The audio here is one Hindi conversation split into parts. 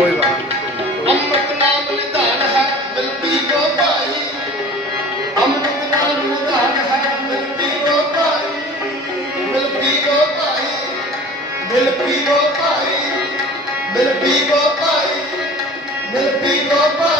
कोई बात अमृत नाम निधान है मिलती को पाई अमृत नाम निधान है मिलती को पाई मिलती को पाई मिलती को पाई मिलती को पाई मिलती को पाई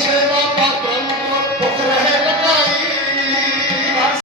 Congratulations.